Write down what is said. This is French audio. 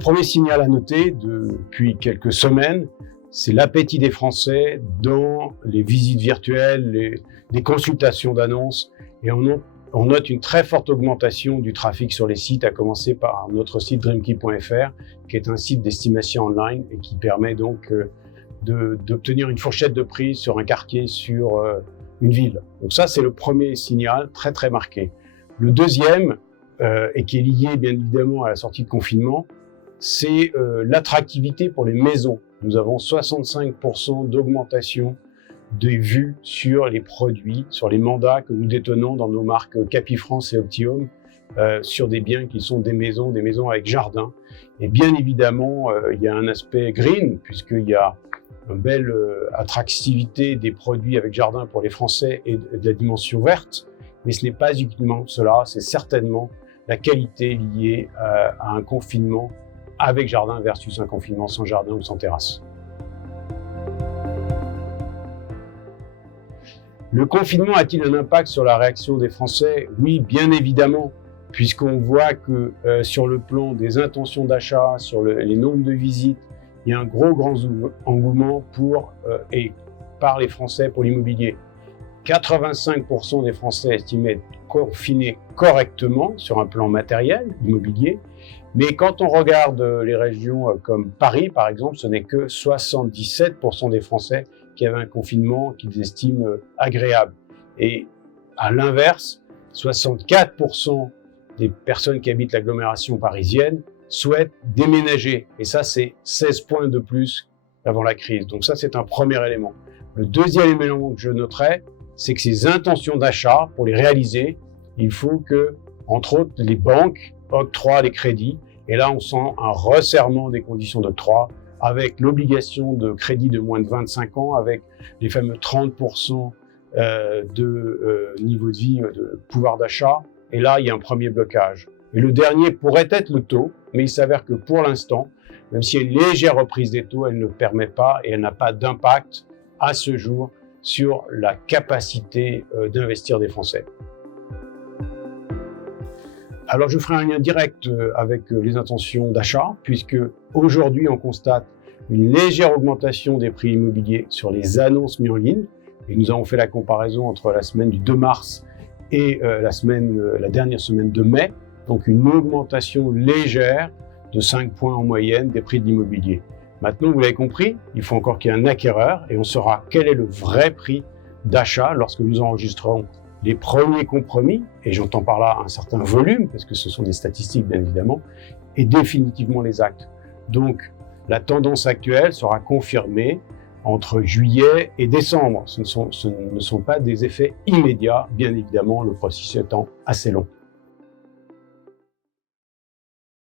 premier signal à noter depuis quelques semaines, c'est l'appétit des Français dans les visites virtuelles, les consultations d'annonces, et on note une très forte augmentation du trafic sur les sites, à commencer par notre site dreamkey.fr, qui est un site d'estimation online et qui permet donc d'obtenir une fourchette de prix sur un quartier, sur une ville. Donc ça, c'est le premier signal très très marqué. Le deuxième, et qui est lié bien évidemment à la sortie de confinement, c'est l'attractivité pour les maisons. Nous avons 65% d'augmentation des vues sur les produits, sur les mandats que nous détenons dans nos marques Capifrance et Optihome, sur des biens qui sont des maisons avec jardin. Et bien évidemment, il y a un aspect green, puisqu'il y a une belle attractivité des produits avec jardin pour les Français et de la dimension verte. Mais ce n'est pas uniquement cela, c'est certainement la qualité liée à un confinement avec jardin versus un confinement sans jardin ou sans terrasse. Le confinement a-t-il un impact sur la réaction des Français? Oui, bien évidemment, puisqu'on voit que sur le plan des intentions d'achat, sur les nombres de visites, il y a un grand engouement par les Français pour l'immobilier. 85% des Français estimaient être confinés correctement sur un plan matériel, immobilier, mais quand on regarde les régions comme Paris, par exemple, ce n'est que 77% des Français qui avaient un confinement qu'ils estiment agréable. Et à l'inverse, 64% des personnes qui habitent l'agglomération parisienne souhaitent déménager. Et ça, c'est 16 points de plus qu'avant la crise. Donc ça, c'est un premier élément. Le deuxième élément que je noterai, c'est que ces intentions d'achat, pour les réaliser, il faut que, entre autres, les banques octroient les crédits. Et là, on sent un resserrement des conditions d'octroi, avec l'obligation de crédit de moins de 25 ans, avec les fameux 30% de niveau de vie, de pouvoir d'achat. Et là, il y a un premier blocage. Et le dernier pourrait être le taux, mais il s'avère que pour l'instant, même s'il y a une légère reprise des taux, elle ne permet pas et elle n'a pas d'impact à ce jour sur la capacité d'investir des Français. Alors je ferai un lien direct avec les intentions d'achat, puisque aujourd'hui on constate une légère augmentation des prix immobiliers sur les annonces mises en ligne. Et nous avons fait la comparaison entre la semaine du 2 mars et la dernière semaine de mai. Donc une augmentation légère de 5 points en moyenne des prix de l'immobilier. Maintenant, vous l'avez compris, il faut encore qu'il y ait un acquéreur et on saura quel est le vrai prix d'achat lorsque nous enregistrerons les premiers compromis, et j'entends par là un certain volume, parce que ce sont des statistiques bien évidemment, et définitivement les actes. Donc la tendance actuelle sera confirmée entre juillet et décembre. Ce ne sont pas des effets immédiats, bien évidemment, le processus étant assez long.